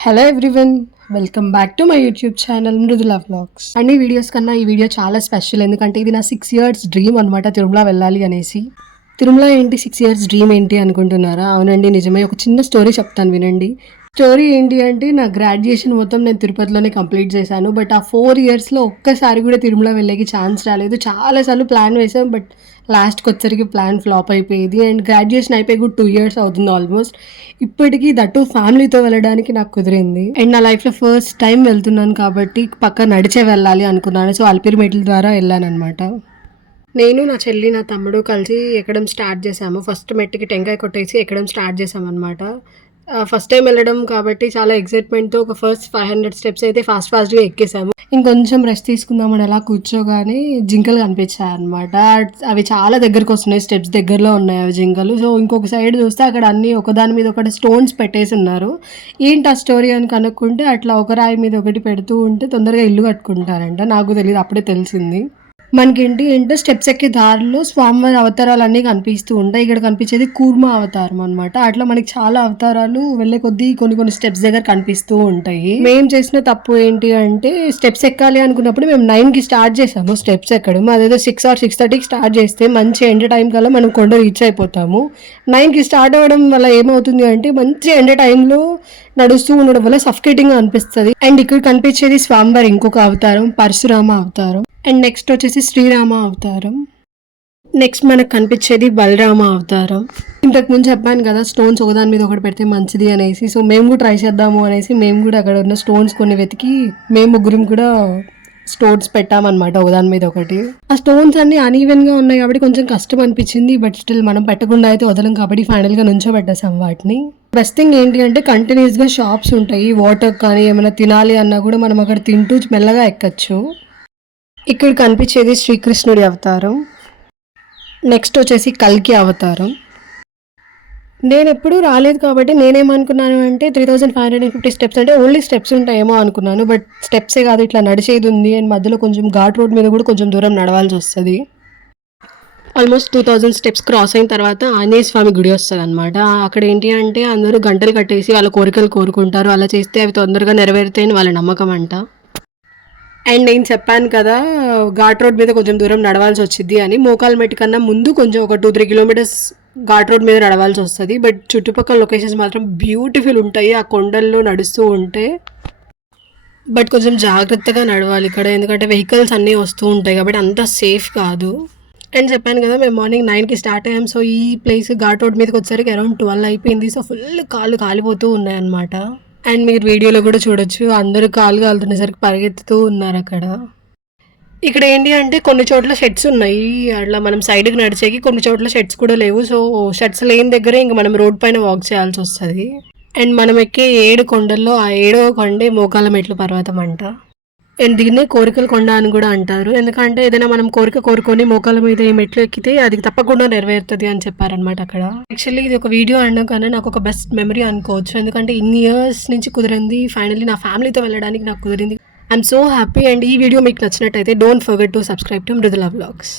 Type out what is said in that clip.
Hello everyone, welcome back to my YouTube channel Mridula vlogs. అన్ని videos కన్నా ఈ video చాలా స్పెషల్, ఎందుకంటే ఇది నా 6 years డ్రీమ్ అనమాట, తిరుమల వెళ్ళాలి అనేసి. తిరుమల ఏంటి 6 years డ్రీమ్ ఏంటి అనుకుంటున్నారా? అవునండి, నిజమే. ఒక చిన్న స్టోరీ చెప్తాను వినండి. స్టోరీ ఏంటి అంటే, నా గ్రాడ్యుయేషన్ మొత్తం నేను తిరుపతిలోనే కంప్లీట్ చేశాను. బట్ ఆ 4 yearsలో ఒక్కసారి కూడా తిరుమల వెళ్ళేకి ఛాన్స్ రాలేదు. చాలాసార్లు ప్లాన్ వేసాం, బట్ లాస్ట్కి వచ్చరికి ప్లాన్ ఫ్లాప్ అయిపోయేది. అండ్ గ్రాడ్యుయేషన్ అయిపోయి కూడా 2 years అవుతుంది ఆల్మోస్ట్. ఇప్పటికీ దట్టు ఫ్యామిలీతో వెళ్ళడానికి నాకు కుదిరింది. అండ్ నా లైఫ్లో ఫస్ట్ టైం వెళ్తున్నాను కాబట్టి పక్క నడిచే వెళ్ళాలి అనుకున్నాను. సో అల్పిరి మెట్ల ద్వారా వెళ్ళాను అనమాట. నేను, నా చెల్లి, నా తమ్ముడు కలిసి ఎక్కడం స్టార్ట్ చేశాము. ఫస్ట్ మెట్టుకి టెంకాయ కొట్టేసి ఎక్కడం స్టార్ట్ చేసామన్నమాట. ఫస్ట్ టైం వెళ్ళడం కాబట్టి చాలా ఎక్సైట్మెంట్తో ఒక ఫస్ట్ 500 steps అయితే ఫాస్ట్గా ఎక్కేసాము. ఇంకొంచెం రెస్ట్ తీసుకుందామని అలా కూర్చోగానే జింకలు కనిపించాయి అనమాట. అవి చాలా దగ్గరకు వస్తున్నాయి, స్టెప్స్ దగ్గరలో ఉన్నాయి అవి జింకలు. సో ఇంకొక సైడ్ చూస్తే అక్కడ అన్ని ఒకదాని మీద ఒకటి స్టోన్స్ పెట్టేసి ఉన్నారు. ఏంటి ఆ స్టోరీ అని కనుక్కుంటే, అట్లా ఒక రాయి మీద ఒకటి పెడుతూ ఉంటే తొందరగా ఇల్లు కట్టుకుంటారంట. నాకు తెలియదు, అప్పుడే తెలిసింది. మనకేంటి అంటే స్టెప్స్ ఎక్కే దారిలో స్వామివారి అవతారాలు అన్నీ కనిపిస్తూ ఉంటాయి. ఇక్కడ కనిపించేది కూర్మ అవతారం అనమాట. అట్లా మనకి చాలా అవతారాలు వెళ్ళే కొద్దీ కొన్ని స్టెప్స్ దగ్గర కనిపిస్తూ ఉంటాయి. మేము చేసిన తప్పు ఏంటి అంటే, స్టెప్స్ ఎక్కాలి అనుకున్నప్పుడు మేము 9కి స్టార్ట్ చేసాము స్టెప్స్ ఎక్కడం. అదేదో 6 or 6:30కి స్టార్ట్ చేస్తే మంచి ఎండ టైం కల్లా మనం కొండ రీచ్ అయిపోతాము. 9కి స్టార్ట్ అవ్వడం వల్ల ఏమవుతుంది అంటే, మంచి ఎండ టైంలో నడుస్తూ ఉండడం వల్ల సఫికేటింగ్ అనిపిస్తుంది. అండ్ ఇక్కడ కనిపించేది స్వామివారి ఇంకొక అవతారం, పరశురామ అవతారం. అండ్ నెక్స్ట్ వచ్చేసి శ్రీరామ అవతారం. నెక్స్ట్ మనకు కనిపించేది బలరామ అవతారం. ఇంతకుముందు చెప్పాను కదా, స్టోన్స్ ఒకదాని మీద ఒకటి పెడితే మంచిది అనేసి. సో మేము కూడా ట్రై చేద్దాము అనేసి మేము కూడా అక్కడ ఉన్న స్టోన్స్ కొన్ని వెతికి మేము ముగ్గురం కూడా స్టోన్స్ పెట్టామన్నమాట ఒకదాని మీద ఒకటి. ఆ స్టోన్స్ అన్ని అన్ఈవెన్గా ఉన్నాయి కాబట్టి కొంచెం కష్టం అనిపించింది. బట్ స్టిల్ మనం పెట్టకుండా అయితే వదలం కాబట్టి ఫైనల్గా నుంచోబెట్టేసాం వాటిని. బెస్ట్ థింగ్ ఏంటి అంటే, కంటిన్యూస్గా షాప్స్ ఉంటాయి. వాటర్ కానీ ఏమైనా తినాలి అన్నా కూడా మనం అక్కడ తింటూ మెల్లగా ఎక్కచ్చు. ఇక్కడ కనిపించేది శ్రీకృష్ణుడి అవతారం. నెక్స్ట్ వచ్చేసి కల్కి అవతారం. నేను ఎప్పుడూ రాలేదు కాబట్టి నేనేమనుకున్నాను అంటే 3550 steps అంటే ఓన్లీ స్టెప్స్ ఉంటాయేమో అనుకున్నాను. బట్ స్టెప్సే కాదు, ఇట్లా నడిచేది ఉంది. అండ్ మధ్యలో కొంచెం ఘాట్ రోడ్ మీద కూడా కొంచెం దూరం నడవాల్సి వస్తుంది. ఆల్మోస్ట్ 2000 steps క్రాస్ అయిన తర్వాత ఆంజనేయ స్వామి గుడి వస్తుంది అనమాట. అక్కడ ఏంటి అంటే, అందరూ గంటలు కట్టేసి వాళ్ళ కోరికలు కోరుకుంటారు. అలా చేస్తే అవి తొందరగా నెరవేరుతాయని వాళ్ళ నమ్మకం అంట. అండ్ నేను చెప్పాను కదా, ఘాట్ రోడ్ మీద కొంచెం దూరం నడవాల్సి వచ్చింది అని. మోకాల్ మెట్టు కన్నా ముందు కొంచెం ఒక 2-3 kilometers ఘాట్ రోడ్ మీద నడవాల్సి వస్తుంది. బట్ చుట్టుపక్కల లొకేషన్స్ మాత్రం బ్యూటిఫుల్ ఉంటాయి ఆ కొండల్లో నడుస్తూ ఉంటే. బట్ కొంచెం జాగ్రత్తగా నడవాలి ఇక్కడ, ఎందుకంటే వెహికల్స్ అన్నీ వస్తూ ఉంటాయి కాబట్టి అంత సేఫ్ కాదు. అండ్ చెప్పాను కదా, మేము మార్నింగ్ 9కి స్టార్ట్ అయ్యాం. సో ఈ ప్లేస్ ఘాట్ రోడ్ మీదకి వచ్చేసరికి అరౌండ్ 12 అయిపోయింది. సో ఫుల్ కాళ్ళు కాలిపోతూ ఉన్నాయన్నమాట. అండ్ మీరు వీడియోలో కూడా చూడొచ్చు, అందరూ కాలు కాలుతునేసరికి పరిగెత్తుతూ ఉన్నారు అక్కడ. ఇక్కడ ఏంటి అంటే, కొన్ని చోట్ల షెడ్స్ ఉన్నాయి. అట్లా మనం సైడ్కి నడిచేకి కొన్ని చోట్ల షెడ్స్ కూడా లేవు. సో షెడ్స్ లేని దగ్గరే ఇంకా మనం రోడ్ పైన వాక్ చేయాల్సి వస్తుంది. అండ్ మనం ఎక్కే 7 కొండల్లో ఆ 7వ కొండే మోకాల మెట్ల పర్వతం అంట. అండ్ దీన్నే కోరికల కొండ అని కూడా అంటారు. ఎందుకంటే ఏదైనా మనం కోరిక కోరుకొని మోకాల మీద ఈ మెట్లు ఎక్కితే అది తప్పకుండా నెరవేరుతుంది అని చెప్పారనమాట అక్కడ. యాక్చువల్లీ ఇది ఒక వీడియో అనడం కన్నా నాకు ఒక బెస్ట్ మెమరీ అనుకోవచ్చు. ఎందుకంటే ఇన్ని ఇయర్స్ నుంచి కుదిరింది, ఫైనల్లీ నా ఫ్యామిలీతో వెళ్ళడానికి నాకు కుదిరింది. I'm so happy. అండ్ ఈ వీడియో మీకు నచ్చినట్టయితే don't forget to subscribe to Mridula vlogs.